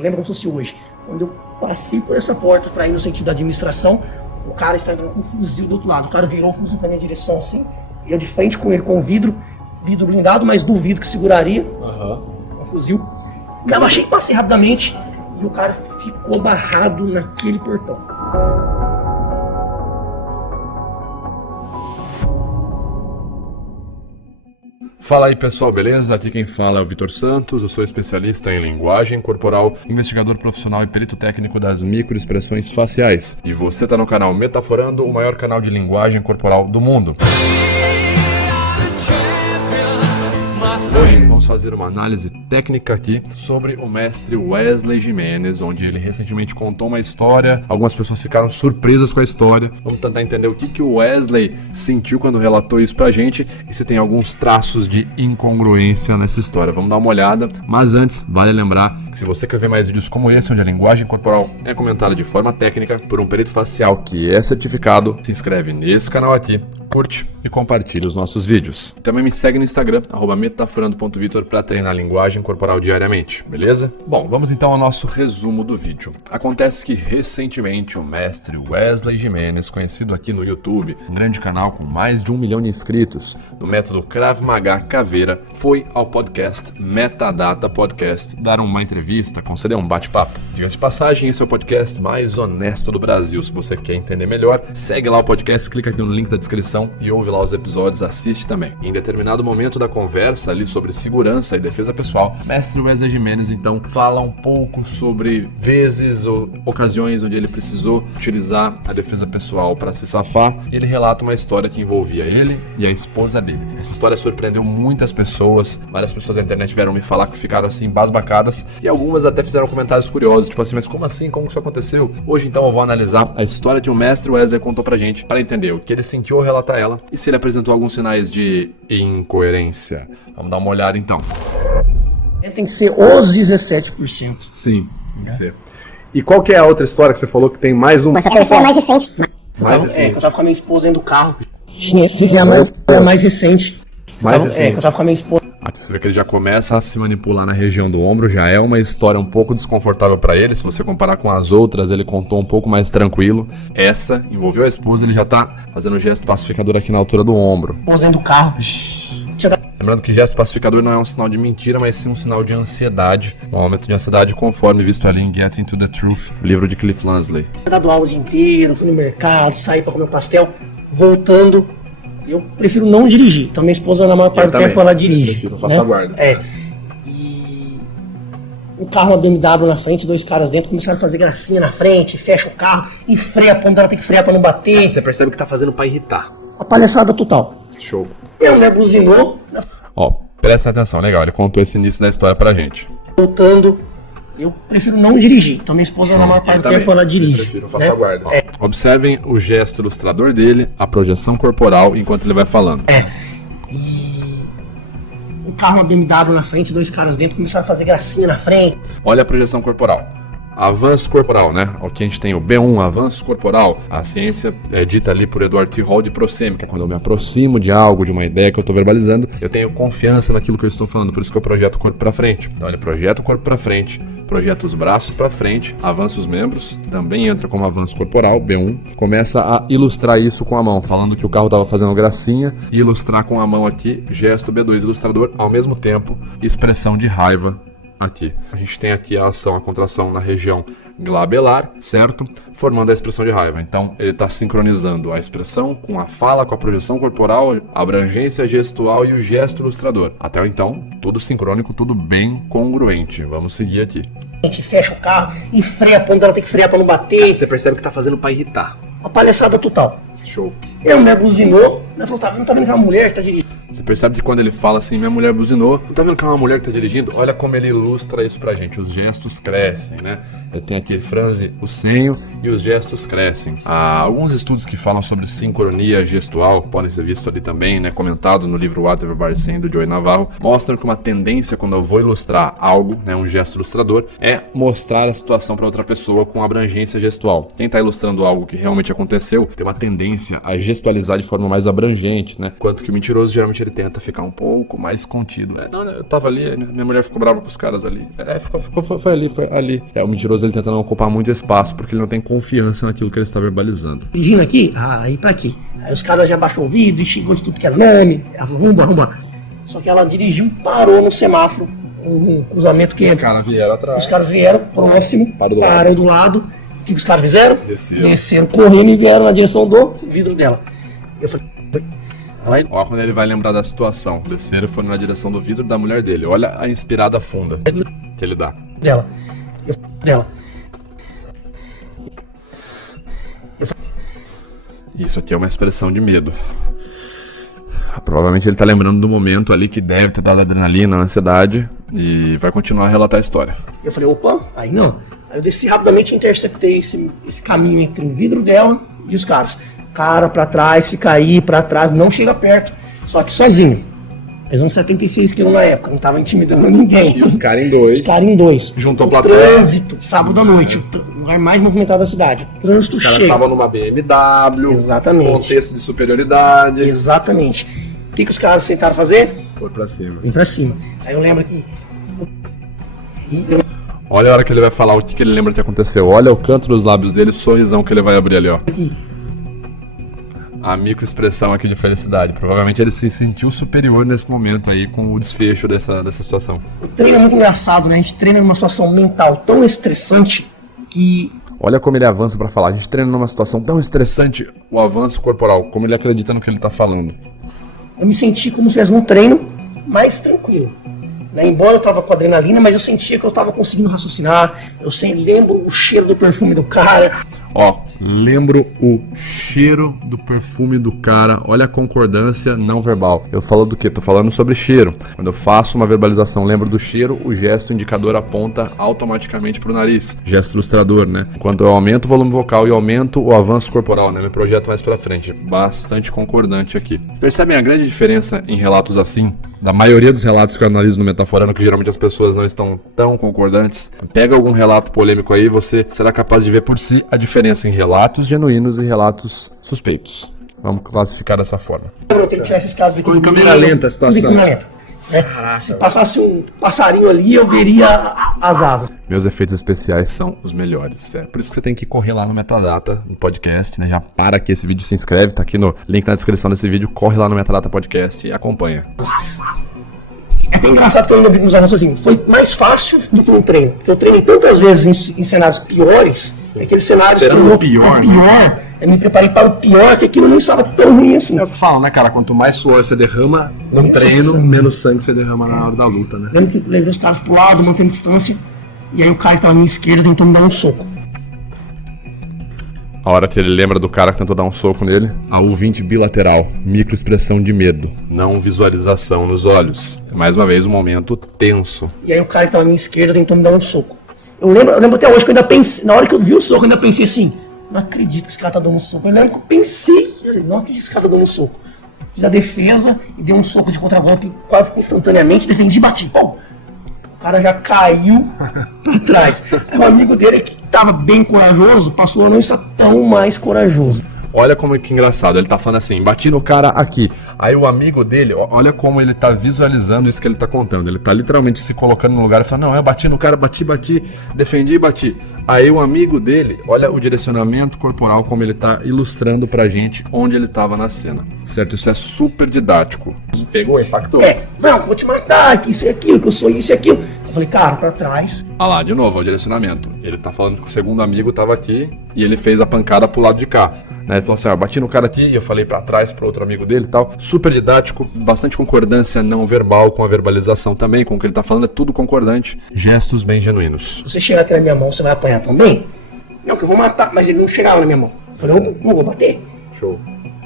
Eu lembro como se fosse hoje. Quando eu passei por essa porta para ir no sentido da administração, o cara está entrando com um fuzil do outro lado. O cara virou o fuzil para minha direção assim, e eu de frente com ele, com o vidro blindado, mas duvido que seguraria um fuzil. Me abaixei e passei rapidamente, e o cara ficou barrado naquele portão. Fala aí pessoal, beleza? Aqui quem fala é o Vitor Santos, eu sou especialista em linguagem corporal, investigador profissional e perito técnico das microexpressões faciais. E você está no canal Metaforando, o maior canal de linguagem corporal do mundo. Hoje vamos fazer uma análise técnica aqui sobre o mestre Wesley Jimenez, onde ele recentemente contou uma história, algumas pessoas ficaram surpresas com a história. Vamos tentar entender o que o Wesley sentiu quando relatou isso pra gente e se tem alguns traços de incongruência nessa história. Vamos dar uma olhada, mas antes, vale lembrar que se você quer ver mais vídeos como esse, onde a linguagem corporal é comentada de forma técnica por um perito facial que é certificado, se inscreve nesse canal aqui, curte e compartilhe os nossos vídeos. Também me segue no Instagram, @metaforando.vitor, para treinar linguagem corporal diariamente, beleza? Bom, vamos então ao nosso resumo do vídeo. Acontece que recentemente o mestre Wesley Jimenez, conhecido aqui no YouTube, um grande canal com mais de 1 milhão de inscritos, no método Krav Maga Caveira, foi ao podcast Metadata Podcast dar uma entrevista, conceder um bate-papo. Diga-se de passagem, esse é o podcast mais honesto do Brasil. Se você quer entender melhor, segue lá o podcast, clica aqui no link da descrição e ouve lá os episódios, assiste também. Em determinado momento da conversa ali sobre segurança e defesa pessoal, mestre Wesley Jimenez então fala um pouco sobre vezes ou ocasiões onde ele precisou utilizar a defesa pessoal para se safar. Ele relata uma história que envolvia ele e a esposa dele. Essa história surpreendeu muitas pessoas, várias pessoas da internet vieram me falar que ficaram assim embasbacadas e algumas até fizeram comentários curiosos, tipo assim, mas como assim? Como que isso aconteceu? Hoje então eu vou analisar a história que o mestre Wesley contou pra gente para entender o que ele sentiu ao relatar ela e se ele apresentou alguns sinais de incoerência. Vamos dar uma olhada então. Tem que ser os 17%. Sim, tem que ser. E qual que é a outra história que você falou que tem mais um? Essa pessoa é mais recente. Mais recente. Que eu tava com a minha esposa dentro do carro. Esse é mais recente. Mais recente. Que eu tava com a minha esposa. Você vê que ele já começa a se manipular na região do ombro, já é uma história um pouco desconfortável para ele. Se você comparar com as outras, ele contou um pouco mais tranquilo. Essa envolveu a esposa, ele já tá fazendo um gesto pacificador aqui na altura do ombro. Esposa dentro do carro. Lembrando que gesto pacificador não é um sinal de mentira, mas sim um sinal de ansiedade. Um aumento de ansiedade conforme visto ali em Getting to the Truth, o livro de Cliff Lansley. Eu dado aula o dia inteiro, fui no mercado, saí pra comer um pastel, voltando. Eu prefiro não dirigir, então minha esposa na maior parte do tempo ela dirige. Eu faço a guarda. E o carro, uma BMW na frente, 2 caras dentro, começaram a fazer gracinha na frente, fecha o carro e freia, quando ela tem que frear pra não bater. Você percebe que tá fazendo pra irritar. Uma palhaçada total. Show. Minha mulher buzinou. Ó, presta atenção, legal, ele contou esse início da história pra gente. Voltando, eu prefiro não dirigir, então minha esposa na maior parte do tempo ela dirige. Eu prefiro, eu faço a guarda. Observem o gesto ilustrador dele, a projeção corporal, enquanto ele vai falando. E o carro, uma BMW na frente, 2 caras dentro, começaram a fazer gracinha na frente. Olha a projeção corporal. Avanço corporal, né? Aqui a gente tem o B1, avanço corporal. A ciência é dita ali por Edward T. Hall de prosêmica. Quando eu me aproximo de algo, de uma ideia que eu estou verbalizando, eu tenho confiança naquilo que eu estou falando. Por isso que eu projeto o corpo para frente. Então ele projeta o corpo para frente, projeta os braços para frente, avança os membros, também entra como avanço corporal, B1. Começa a ilustrar isso com a mão, falando que o carro estava fazendo gracinha, e ilustrar com a mão aqui, gesto B2 ilustrador, ao mesmo tempo, expressão de raiva. Aqui. A gente tem aqui a ação, a contração na região glabelar, certo? Formando a expressão de raiva. Então, ele está sincronizando a expressão com a fala, com a projeção corporal, a abrangência gestual e o gesto ilustrador. Até então, tudo sincrônico, tudo bem congruente. Vamos seguir aqui. A gente fecha o carro e freia, quando ela tem que frear para não bater. Você percebe que tá fazendo para irritar. Uma palhaçada total. Show. Minha mulher buzinou, ela falou, não tá vendo que é uma mulher que tá dirigindo? Você percebe que quando ele fala assim, minha mulher buzinou, não tá vendo que é uma mulher que tá dirigindo? Olha como ele ilustra isso pra gente, os gestos crescem, né? Ele tem aqui, ele franze o senho e os gestos crescem. Há alguns estudos que falam sobre sincronia gestual, podem ser vistos ali também, né? Comentado no livro What Everybody Saying, do Joey Navarro, mostram que uma tendência quando eu vou ilustrar algo, né? Um gesto ilustrador, é mostrar a situação pra outra pessoa com abrangência gestual. Quem tá ilustrando algo que realmente aconteceu, tem uma tendência a gestualizar de forma mais abrangente, né? Enquanto que o mentiroso, geralmente, ele tenta ficar um pouco mais contido. Não, eu tava ali, minha mulher ficou brava com os caras ali. Foi ali. O mentiroso, ele tenta não ocupar muito espaço, porque ele não tem confiança naquilo que ele está verbalizando. Dirigindo aqui, aí pra quê? Aí os caras já baixou o vidro e xingou de tudo que era nome. Ela falou, vambora. Só que ela dirigiu, parou no semáforo, um cruzamento que... Os caras vieram atrás. Os caras vieram próximo, pararam do lado. O que os caras fizeram? Desceram correndo e vieram na direção do vidro dela. Eu falei... Olha quando ele vai lembrar da situação. Desceram e foram na direção do vidro da mulher dele. Olha a inspirada funda que ele dá. Dela. Isso aqui é uma expressão de medo. Provavelmente ele tá lembrando do momento ali que deve ter dado adrenalina, ansiedade, e vai continuar a relatar a história. Eu falei, opa, aí não. Aí eu desci rapidamente e interceptei esse caminho entre o vidro dela e os caras. Cara pra trás, fica aí, pra trás, não chega perto, só que sozinho. Fez uns 76 quilos na época, não tava intimidando ninguém. E os caras em dois. Os caras em dois. Juntou o pra trânsito, sábado à noite, o lugar mais movimentado da cidade. O trânsito Os caras cheio. estavam numa BMW. Exatamente. Contexto de superioridade. Exatamente. O que os caras tentaram fazer? Foi pra cima. Vem pra cima. Aí eu lembro que... Olha a hora que ele vai falar o que ele lembra que aconteceu. Olha o canto dos lábios dele, o sorrisão que ele vai abrir ali, ó. Aqui. A microexpressão aqui de felicidade. Provavelmente ele se sentiu superior nesse momento aí com o desfecho dessa situação. O treino é muito engraçado, né? A gente treina numa situação mental tão estressante que... Olha como ele avança pra falar. A gente treina numa situação tão estressante, o avanço corporal, como ele acredita no que ele tá falando. Eu me senti como se fosse um treino mais tranquilo. Né? Embora eu tava com adrenalina, mas eu sentia que eu tava conseguindo raciocinar. Eu sempre lembro o cheiro do perfume do cara. Ó, lembro o cheiro do perfume do cara. Olha a concordância não verbal. Eu falo do quê? Tô falando sobre cheiro. Quando eu faço uma verbalização, lembro do cheiro, o gesto indicador aponta automaticamente pro nariz. Gesto ilustrador, né? Quando eu aumento o volume vocal e aumento o avanço corporal, né? Me projeto mais pra frente. Bastante concordante aqui. Percebem a grande diferença em relatos assim? Da maioria dos relatos que eu analiso no Metaforando, que geralmente as pessoas não estão tão concordantes. Pega algum relato polêmico aí, você será capaz de ver por si a diferença em relatos genuínos e relatos suspeitos. Vamos classificar dessa forma. Eu tenho que tirar esses casos aqui. Em câmera lenta a situação. Se passasse um passarinho ali, eu veria as asas. Meus efeitos especiais são os melhores. É por isso que você tem que correr lá no Metadata, no podcast, né? Já para aqui esse vídeo, se inscreve, tá aqui no link na descrição desse vídeo. Corre lá no Metadata Podcast e acompanha. É até engraçado que eu ainda brinco nos avanços assim, foi mais fácil do que um treino. Porque eu treinei tantas vezes em cenários piores, aqueles cenários esperando o pior, eu me preparei para o pior, que aquilo não estava tão ruim assim. É o que falam, né, cara? Quanto mais suor você derrama no Menos treino, sangue. menos sangue você derrama na hora da luta, né? Lembro que eu levei os caras pro lado, mantendo distância, e aí o cara que estava à minha esquerda tentou me dar um soco. A hora que ele lembra do cara que tentou dar um soco nele, a U20 bilateral, microexpressão de medo, não visualização nos olhos. Mais uma vez um momento tenso. E aí o cara que estava à minha esquerda tentou me dar um soco. Eu lembro até hoje que eu ainda pensei, na hora que eu vi o soco, eu ainda pensei assim, não acredito que esse cara tá dando um soco. Eu lembro que eu pensei, não acredito que esse cara tá dando um soco. Fiz a defesa e dei um soco de contragolpe quase que instantaneamente, defendi e bati. Pum! O cara já caiu pra trás. Aí um amigo dele que tava bem corajoso passou a não estar tão mais corajoso. Olha como que engraçado, ele tá falando assim, bati no cara aqui. Aí o amigo dele, olha como ele tá visualizando isso que ele tá contando. Ele tá literalmente se colocando no lugar e falando, não, eu bati no cara, bati, defendi e bati. Aí o amigo dele, olha o direcionamento corporal como ele tá ilustrando pra gente onde ele tava na cena. Certo? Isso é super didático. Pegou, impactou. Não, que eu vou te matar, que isso e aquilo, que eu sou isso e aquilo. Eu falei, cara, pra trás. Ah lá, de novo, é o direcionamento. Ele tá falando que o segundo amigo tava aqui e ele fez a pancada pro lado de cá. Né? Ele falou assim, ó, bati no cara aqui e eu falei pra trás pro outro amigo dele e tal. Super didático, bastante concordância não verbal com a verbalização também, com o que ele tá falando, é tudo concordante. Gestos bem genuínos. Se você chegar aqui na minha mão, você vai apanhar também? Não, que eu vou matar, mas ele não chegava na minha mão. Eu falei, eu não vou bater. Show.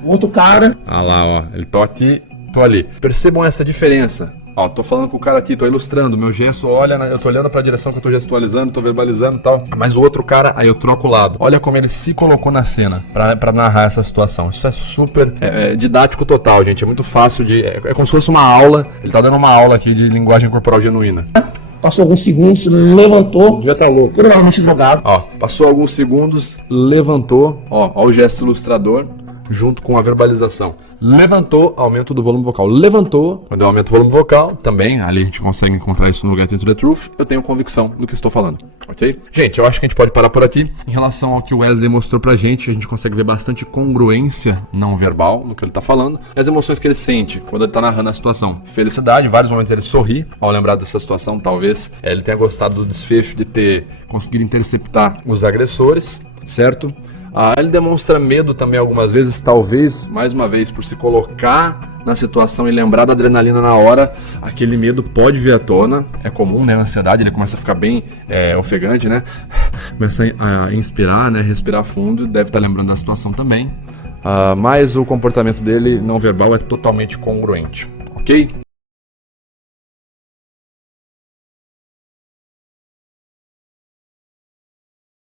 O outro cara... Ah lá, ó, ele tô aqui, tô ali. Percebam essa diferença. Ó, tô falando com o cara aqui, tô ilustrando, meu gesto, olha, eu tô olhando pra direção que eu tô gestualizando, tô verbalizando e tal. Mas o outro cara, aí eu troco o lado. Olha como ele se colocou na cena pra narrar essa situação. Isso é super didático total, gente. É muito fácil de... É como se fosse uma aula. Ele tá dando uma aula aqui de linguagem corporal genuína. Passou alguns segundos, levantou. Devia tá louco. Provavelmente drogado. Ó, passou alguns segundos, levantou. Ó o gesto ilustrador. junto com a verbalização. Levantou, aumento do volume vocal. Levantou, quando eu aumento o volume vocal, também, ali a gente consegue encontrar isso no Get Into The Truth, eu tenho convicção do que estou falando, ok? Gente, eu acho que a gente pode parar por aqui. Em relação ao que o Wesley mostrou pra gente, a gente consegue ver bastante congruência não verbal no que ele tá falando, e as emoções que ele sente quando ele tá narrando a situação. Felicidade, em vários momentos ele sorri ao lembrar dessa situação, talvez ele tenha gostado do desfecho de ter conseguido interceptar os agressores, certo? Ele demonstra medo também algumas vezes, talvez, mais uma vez, por se colocar na situação e lembrar da adrenalina na hora, aquele medo pode vir à tona, é comum, né, na ansiedade, ele começa a ficar bem ofegante, né, começa a inspirar, né, respirar fundo, deve estar lembrando da situação também, mas o comportamento dele não verbal é totalmente congruente, ok?